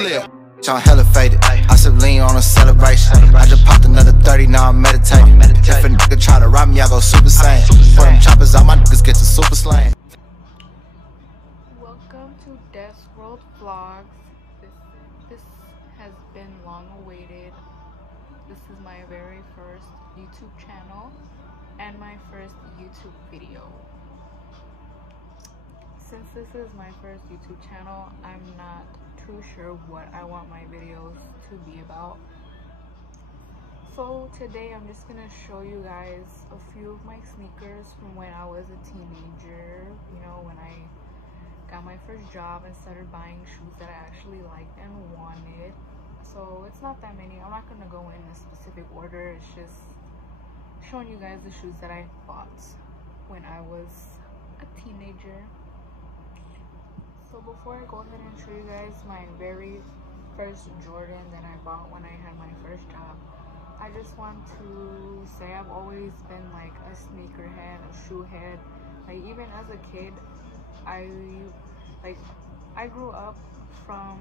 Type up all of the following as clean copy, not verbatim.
flip. I'm hella faded. I sip lean on a celebration. I just popped another 30, now I'm meditating. If a nigga try to rob me, I go super saiyan. Pour them choppers out, my niggas get to super slaying. Welcome to Desk World Vlogs. This has been long awaited. This is my very first YouTube channel and my first YouTube video. Since this is my first YouTube channel, I'm not too sure what I want my videos to be about. So today I'm just gonna show you guys a few of my sneakers from when I was a teenager. You know, when I got my first job and started buying shoes that I actually liked and wanted. So it's not that many. I'm not gonna go in a specific order. It's just showing you guys the shoes that I bought when I was a teenager. So before I go ahead and show you guys my very first Jordan that I bought when I had my first job, I just want to say I've always been like a sneakerhead, a shoe head. Like even as a kid, I grew up from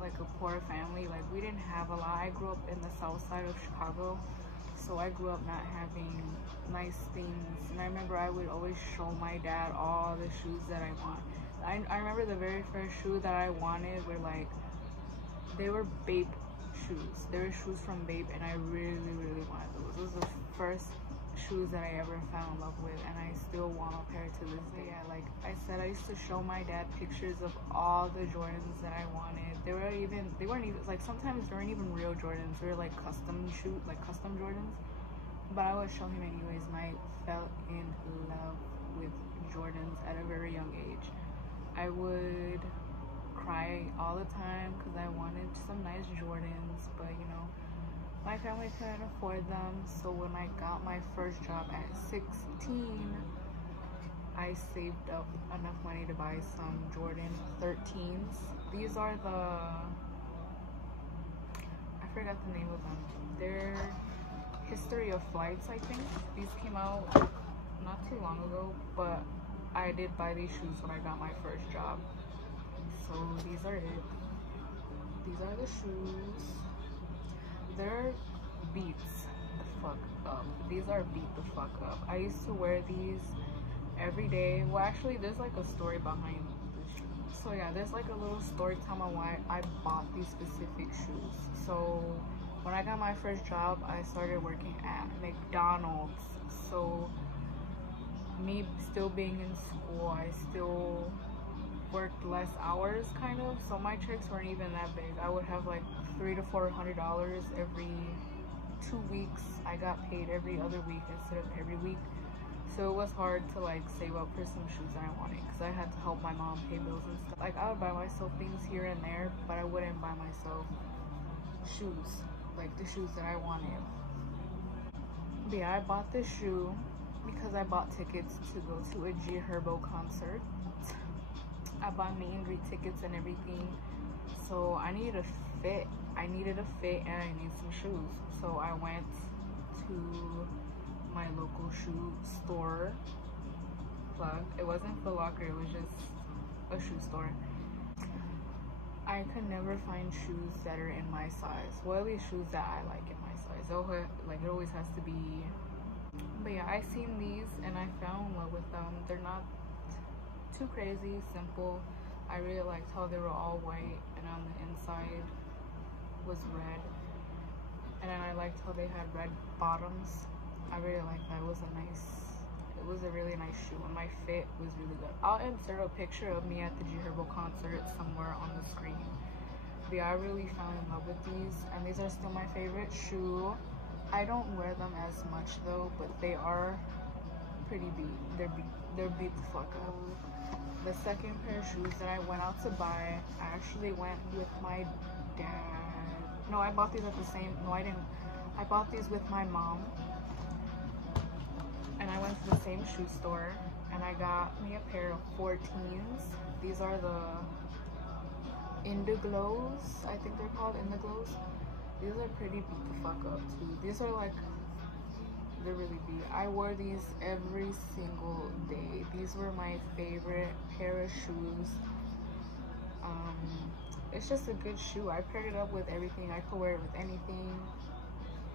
like a poor family. Like we didn't have a lot. I grew up in the south side of Chicago, so I grew up not having nice things. And I remember I would always show my dad all the shoes that I want. I remember the very first shoe that I wanted were like, they were Bape shoes. They were shoes from Bape, and I really wanted those. Those were the first shoes that I ever fell in love with, and I still want a pair to this day. Yeah, like I said, I used to show my dad pictures of all the Jordans that I wanted. They weren't even like, sometimes they weren't even real Jordans. They were like custom Jordans. But I would show him anyways, and I fell in love with Jordans at a very young age. I would cry all the time because I wanted some nice Jordans, but you know, my family couldn't afford them. So when I got my first job at 16, I saved up enough money to buy some Jordan 13s. These are I forgot the name of them. They're History of Flights, I think. These came out not too long ago, but I did buy these shoes when I got my first job. So these are it. These are the shoes. They're beats the fuck up. These are beat the fuck up. I used to wear these every day. Well, actually, there's like a story behind the shoes. So yeah, there's like a little story time on why I bought these specific shoes. So when I got my first job, I started working at McDonald's. So me still being in school, I still worked less hours kind of, so my checks weren't even that big. I would have like $300 to $400 every 2 weeks. I got paid every other week instead of every week, so it was hard to like save up for some shoes that I wanted because I had to help my mom pay bills and stuff. Like I would buy myself things here and there, but I wouldn't buy myself shoes, like the shoes that I wanted. But yeah, I bought this shoe because I bought tickets to go to a G Herbo concert. I bought meet and greet tickets and everything, so I needed a fit. I needed a fit and I need some shoes. So I went to my local shoe store. Plug. It wasn't Foot Locker, it was just a shoe store. I could never find shoes that are in my size. Well, at least shoes that I like in my size. It always has to be. But yeah, I seen these and I fell in love with them. They're not too crazy, simple. I really liked how they were all white and on the inside was red. And then I liked how they had red bottoms. I really liked that. It was a really nice shoe, and my fit was really good. I'll insert a picture of me at the G Herbo concert somewhere on the screen. But yeah, I really fell in love with these, and these are still my favorite shoe. I don't wear them as much though, but they are pretty beat. They're beat the fuck up. The second pair of shoes that I went out to buy, I actually went with my dad. No, I bought these at the same, no I didn't. I bought these with my mom. And I went to the same shoe store and I got me a pair of 14s. These are the Indiglows, I think they're called Indiglows. These are pretty beat the fuck up too. These are like, they're really beat. I wore these every single day. These were my favorite pair of shoes. it's just a good shoe. I paired it up with everything. I could wear it with anything.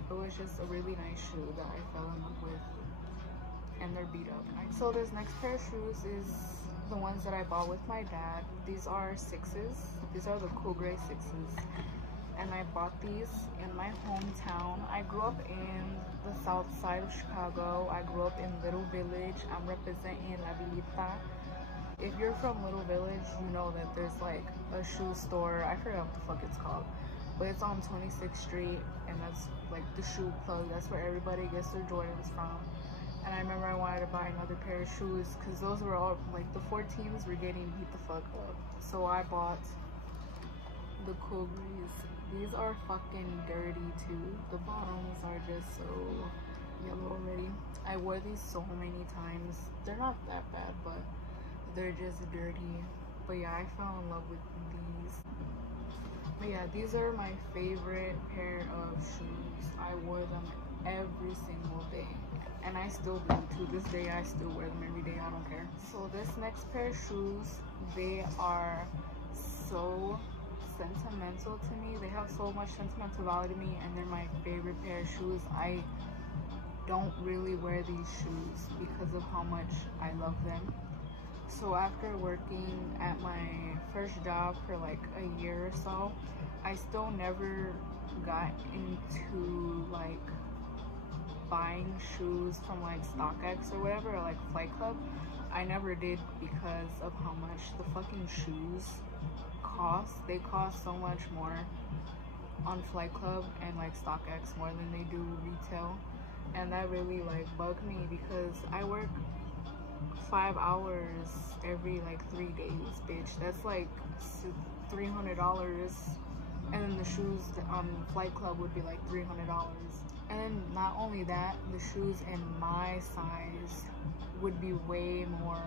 It was just a really nice shoe that I fell in love with, and they're beat up. So this next pair of shoes is the ones that I bought with my dad. These are 6s. These are the cool gray 6s, and I bought these in my hometown. I grew up in the south side of Chicago. I grew up in Little Village. I'm representing La Vilita. If you're from Little Village, you know that there's like a shoe store. I forgot what the fuck it's called, but it's on 26th Street, and that's like the shoe plug. That's where everybody gets their Jordans from. And I remember I wanted to buy another pair of shoes because those were all like the 14s were getting beat the fuck up. So I bought the cool greys. These are fucking dirty too. The bottoms are just so yellow already. I wore these so many times. They're not that bad, but they're just dirty. But yeah, I fell in love with these. But yeah, these are my favorite pair of shoes. I wore them every single day, and I still do. To this day, I still wear them every day. I don't care. So this next pair of shoes, they are so sentimental to me. They have so much sentimental value to me, and they're my favorite pair of shoes. I don't really wear these shoes because of how much I love them. So after working at my first job for like a year or so, I still never got into like buying shoes from like StockX or whatever, or like Flight Club. I never did because of how much the fucking shoes cost. They cost so much more on Flight Club and like StockX more than they do retail, and that really like bugged me because I work 5 hours every like 3 days, bitch. That's like $300, and then the shoes on Flight Club would be like $300. And then not only that, the shoes in my size would be way more,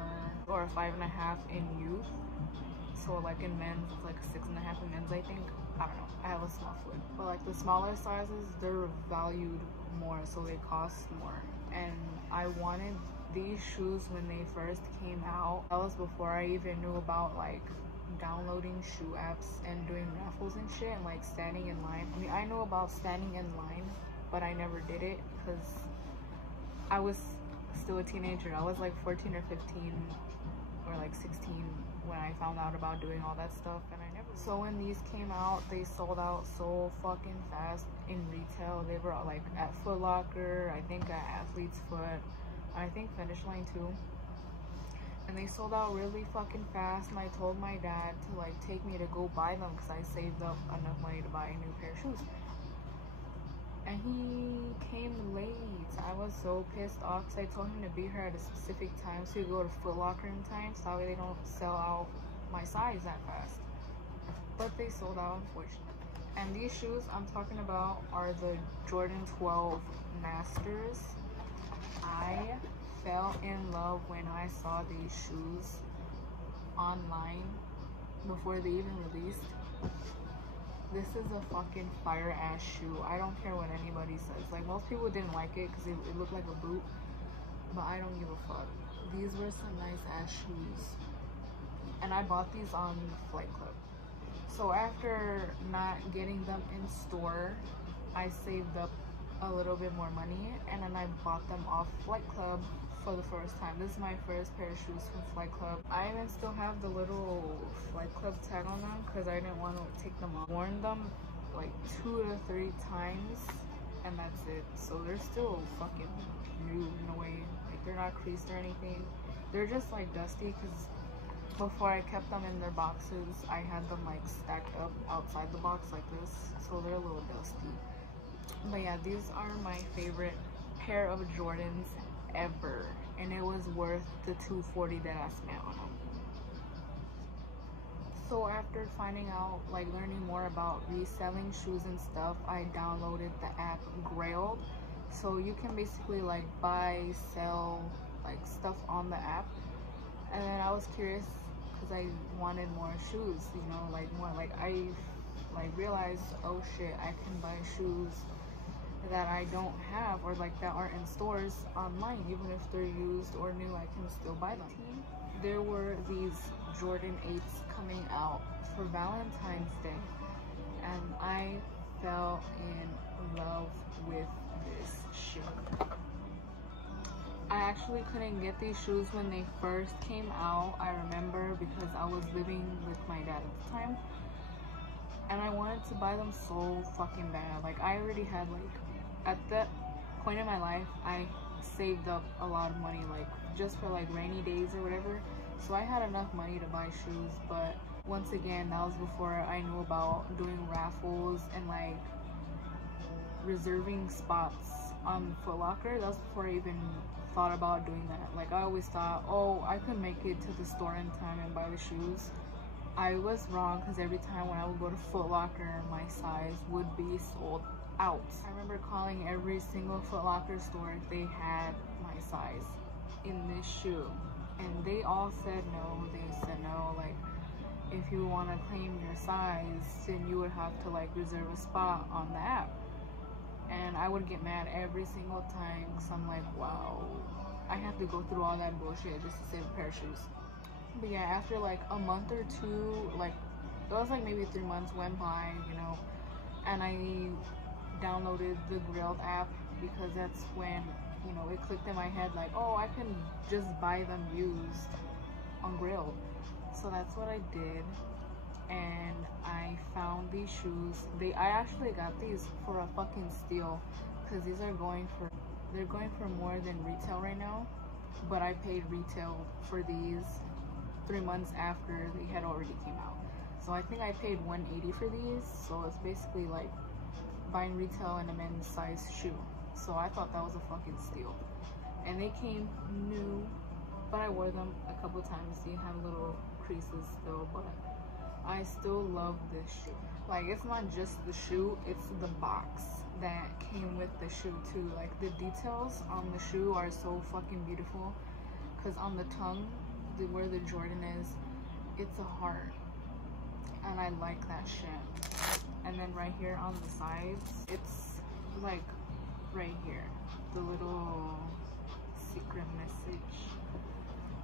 or 5.5 in youth. So like in men's, it's like 6.5 in men's, I think. I don't know, I have a small foot. But like the smaller sizes, they're valued more, so they cost more. And I wanted these shoes when they first came out. That was before I even knew about like downloading shoe apps and doing raffles and shit, and like standing in line. I mean, I know about standing in line, but I never did it because I was still a teenager. I was like 14 or 15 or like 16 when I found out about doing all that stuff, and I never. So when these came out, they sold out so fucking fast in retail. They were like at Foot Locker, I think at Athlete's Foot, I think Finish Line too. And they sold out really fucking fast, and I told my dad to like take me to go buy them because I saved up enough money to buy a new pair of shoes. And he came late. I was so pissed off because I told him to be here at a specific time so you go to Foot Locker in time, so that way they don't sell out my size that fast. But they sold out, unfortunately. And these shoes I'm talking about are the Jordan 12 Masters. I fell in love when I saw these shoes online before they even released. This is a fucking fire ass shoe. I don't care what anybody says. Like, most people didn't like it because it looked like a boot, but I don't give a fuck. These were some nice ass shoes, and I bought these on Flight Club. So after not getting them in store, I saved up a little bit more money, and then I bought them off Flight Club for the first time. This is my first pair of shoes from Flight Club. I even still have the little Flight Club tag on them because I didn't want to take them off. Worn them like 2 or 3 times, and that's it. So they're still fucking new in a way. Like, they're not creased or anything. They're just like dusty because before I kept them in their boxes, I had them like stacked up outside the box like this, so they're a little dusty. But yeah, these are my favorite pair of Jordans ever, and it was worth the $240 that I spent on them. So after finding out, like learning more about reselling shoes and stuff, I downloaded the app Grailed. So you can basically like buy, sell like stuff on the app. And then I was curious because I wanted more shoes, you know, like more, like I like realized, oh shit, I can buy shoes that I don't have, or like that aren't in stores online. Even if they're used or new, I can still buy them. There were these Jordan 8s coming out for Valentine's Day, and I fell in love with this shoe. I actually couldn't get these shoes when they first came out, I remember, because I was living with my dad at the time, and I wanted to buy them so fucking bad. Like, I already had, like, at that point in my life, I saved up a lot of money, like, just for, like, rainy days or whatever, so I had enough money to buy shoes. But once again, that was before I knew about doing raffles and, like, reserving spots on Foot Locker. That was before I even thought about doing that. Like, I always thought, oh, I could make it to the store in time and buy the shoes. I was wrong, because every time when I would go to Foot Locker, my size would be sold out. I remember calling every single Foot Locker store if they had my size in this shoe, and they all said no. They said no, like, if you want to claim your size, then you would have to, like, reserve a spot on the app. And I would get mad every single time, because I'm like, wow, I have to go through all that bullshit just to save a pair of shoes. But yeah, after like a month or two, like, it was like maybe 3 months went by, you know, and I downloaded the Grilled app, because that's when, you know, it clicked in my head like, oh, I can just buy them used on Grilled. So that's what I did, and I found these shoes. I actually got these for a fucking steal, because these are going for, they're going for more than retail right now, but I paid retail for these 3 months after they had already came out. So I think I paid $180 for these, so it's basically like buying retail in a men's size shoe. So I thought that was a fucking steal. And they came new, but I wore them a couple times. They have little creases still, but I still love this shoe. Like, it's not just the shoe, it's the box that came with the shoe too. Like, the details on the shoe are so fucking beautiful, because on the tongue, where the Jordan is, it's a heart, and I like that shit. And then right here on the sides, it's like right here, the little secret message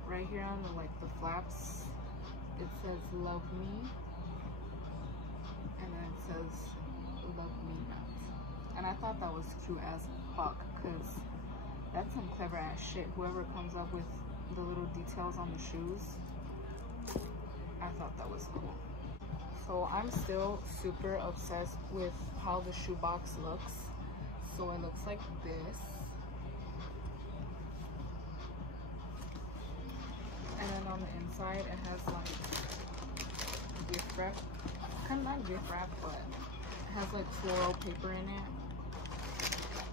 right here on the, like, the flaps, it says love me, and then it says love me not. And I thought that was cute as fuck, because that's some clever ass shit. Whoever comes up with the little details on the shoes, I thought that was cool. So I'm still super obsessed with how the shoebox looks. So it looks like this, and then on the inside it has like gift wrap, kind of not gift wrap, but it has like floral paper in it.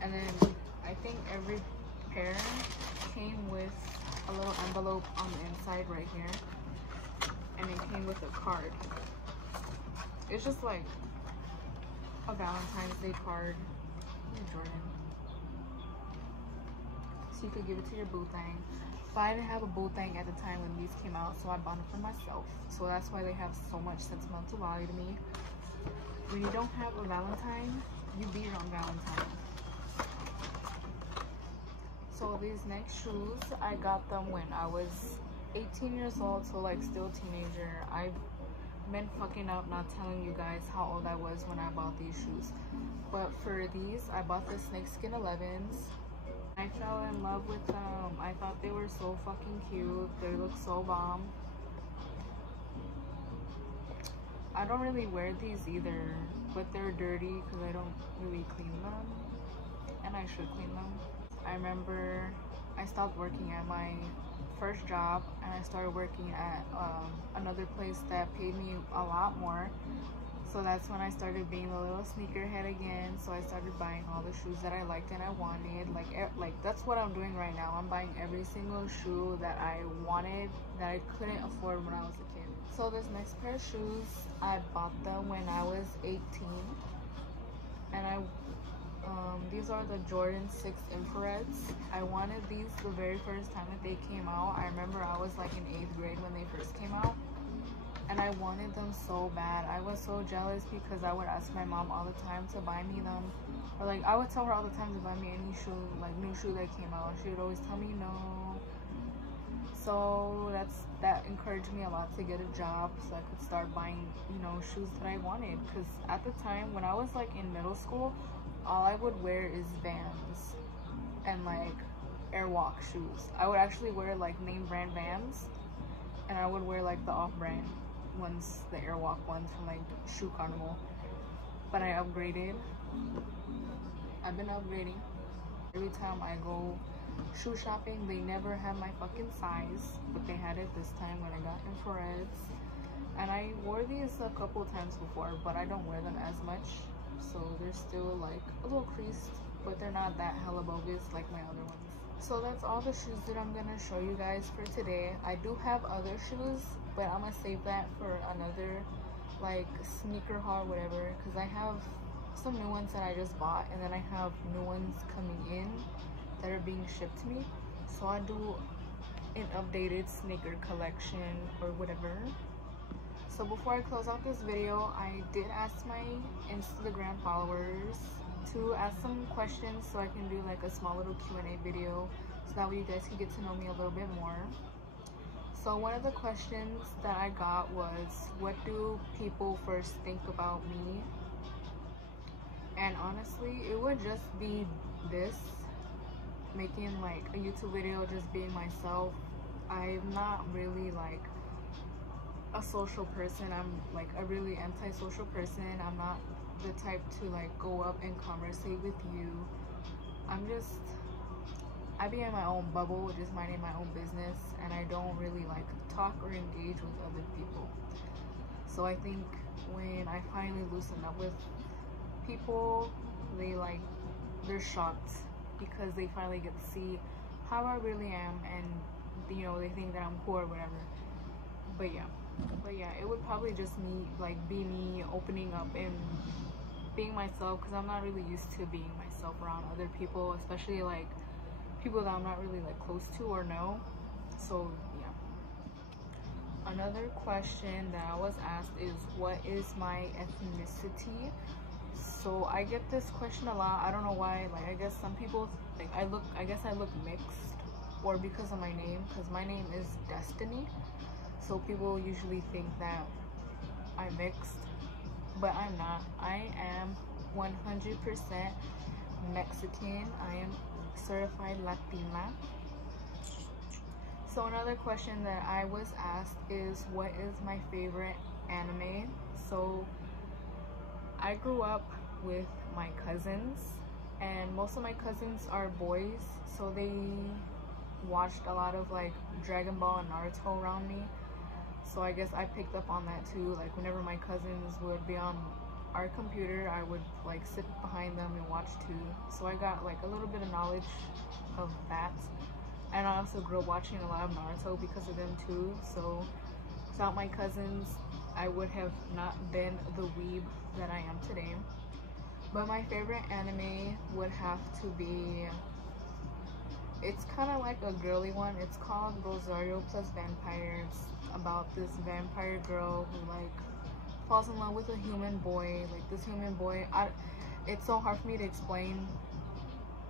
And then I think every pair came with a little envelope on the inside right here, and it came with a card. It's just like a Valentine's Day card. Jordan, so you could give it to your boo thing. But I didn't have a boo thing at the time when these came out, so I bought it for myself. So that's why they have so much sentimental value to me. When you don't have a Valentine, you be your own Valentine. So these next shoes, I got them when I was 18 years old, so like still teenager. I've been fucking up not telling you guys how old I was when I bought these shoes. But for these, I bought the Snakeskin 11s. I fell in love with them. I thought they were so fucking cute. They look so bomb. I don't really wear these either, but they're dirty because I don't really clean them, and I should clean them. I remember I stopped working at my first job and I started working at another place that paid me a lot more. So that's when I started being a little sneakerhead again. So I started buying all the shoes that I liked and I wanted. Like that's what I'm doing right now. I'm buying every single shoe that I wanted that I couldn't afford when I was a kid. So this next pair of shoes, I bought them when I was 18, and these are the Jordan 6 Infrareds. I wanted these the very first time that they came out. I remember I was like in 8th grade when they first came out, and I wanted them so bad. I was so jealous because I would ask my mom all the time to buy me them, or like I would tell her all the time to buy me any shoe, like new shoe that came out, and she would always tell me no. So that encouraged me a lot to get a job so I could start buying, you know, shoes that I wanted. Because at the time when I was like in middle school, all I would wear is Vans and like Airwalk shoes. I would actually wear like name brand Vans, and I would wear like the off-brand ones, the Airwalk ones from like Shoe Carnival. But I upgraded. I've been upgrading. Every time I go shoe shopping, they never have my fucking size, but they had it this time when I got infrareds. And I wore these a couple times before, but I don't wear them as much, so they're still like a little creased, but they're not that hella bogus like my other ones. So that's all the shoes that I'm gonna show you guys for today. I do have other shoes, but I'm gonna save that for another like sneaker haul or whatever, because I have some new ones that I just bought, and then I have new ones coming in that are being shipped to me. So I do an updated sneaker collection or whatever. So before I close out this video, I did ask my Instagram followers to ask some questions so I can do like a small little Q&A video, so that way you guys can get to know me a little bit more. So one of the questions that I got was, what do people first think about me? And honestly, it would just be this, making like a YouTube video, just being myself. I'm not really like a social person. I'm like a really antisocial person. I'm not the type to like go up and conversate with you. I be in my own bubble, just minding my own business, and I don't really like talk or engage with other people. So I think when I finally loosen up with people, they're shocked, because they finally get to see how I really am, and you know, they think that I'm cool or whatever. But yeah, it would probably just be me opening up and being myself, because I'm not really used to being myself around other people, especially like people that I'm not really like close to or know. So yeah. Another question that I was asked is, what is my ethnicity? So I get this question a lot. I don't know why. Like, I guess some people like I guess I look mixed, or because of my name, because my name is Destiny. So people usually think that I'm mixed, but I'm not. I am 100% Mexican. I am certified Latina. So another question that I was asked is, what is my favorite anime? So I grew up with my cousins, and most of my cousins are boys, so they watched a lot of like Dragon Ball and Naruto around me. So I guess I picked up on that too. Like, whenever my cousins would be on our computer, I would like sit behind them and watch too. So I got like a little bit of knowledge of that. And I also grew up watching a lot of Naruto because of them too. So without my cousins, I would have not been the weeb that I am today. But my favorite anime would have to be, it's kind of like a girly one. It's called Rosario Plus Vampire. It's about this vampire girl who like falls in love with a human boy. Like, this human boy, it's so hard for me to explain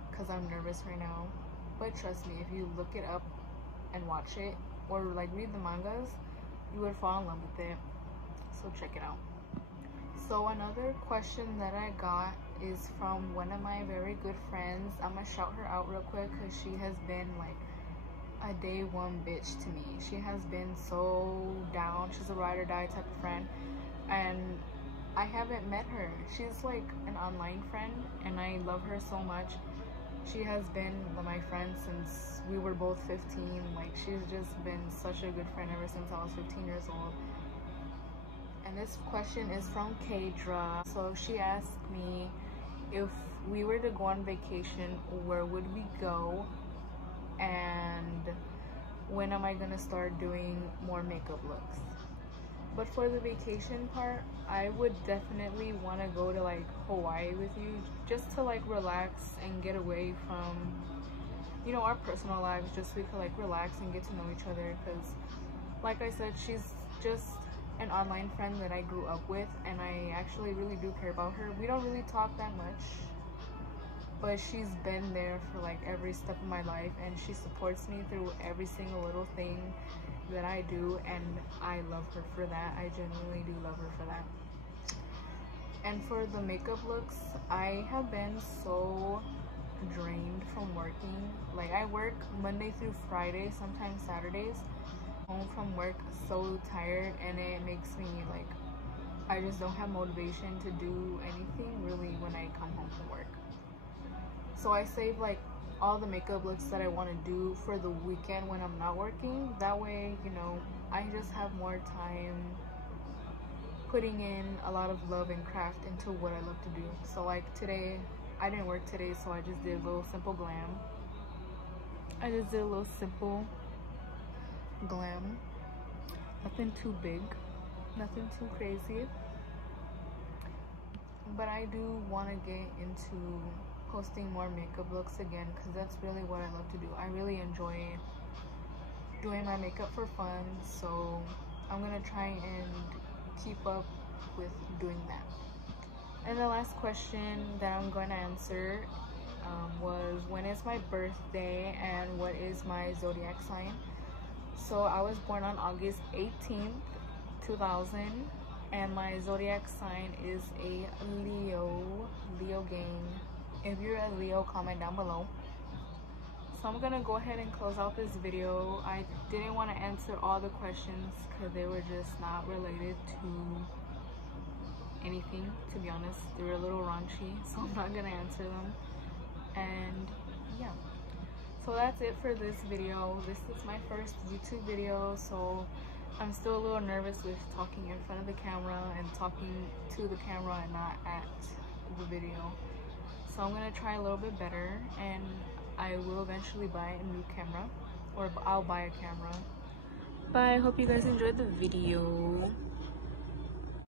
because I'm nervous right now. But trust me, if you look it up and watch it, or like read the mangas, you would fall in love with it. So check it out. So another question that I got is from one of my very good friends. I'm gonna shout her out real quick, because she has been like a day one bitch to me. She has been so down. She's a ride or die type of friend, and I haven't met her. She's like an online friend, and I love her so much. She has been my friend since we were both 15. Like, she's just been such a good friend ever since I was 15 years old. And this question is from Kadra. So she asked me, if we were to go on vacation, where would we go? And when am I gonna start doing more makeup looks? But for the vacation part, I would definitely want to go to like Hawaii with you, just to like relax and get away from, you know, our personal lives, just so we could like relax and get to know each other. Because like I said, she's just an online friend that I grew up with, and I actually really do care about her. We don't really talk that much, but she's been there for like every step of my life, and she supports me through every single little thing that I do, and I love her for that. I genuinely do love her for that. And for the makeup looks, I have been so drained from working. Like, I work Monday through Friday, sometimes Saturdays. Home from work so tired, and it makes me like, I just don't have motivation to do anything really when I come home from work. So I save like all the makeup looks that I want to do for the weekend when I'm not working. That way, you know, I just have more time putting in a lot of love and craft into what I love to do. So like today, I didn't work today, so I just did a little simple glam. I just did a little simple glam. Nothing too big, nothing too crazy. But I do want to get into posting more makeup looks again, because that's really what I love to do. I really enjoy doing my makeup for fun, so I'm gonna try and keep up with doing that. And the last question that I'm going to answer was, when is my birthday and what is my zodiac sign? So I was born on August 18th, 2000, and my zodiac sign is a Leo gang. If you're a Leo, comment down below. So I'm gonna go ahead and close out this video. I didn't want to answer all the questions because they were just not related to anything, to be honest. They were a little raunchy, so I'm not gonna answer them. And yeah, so that's it for this video. This is my first YouTube video, so I'm still a little nervous with talking in front of the camera and talking to the camera and not at the video. So I'm gonna try a little bit better, and I will eventually buy a new camera, or I'll buy a camera. Bye, I hope you guys enjoyed the video.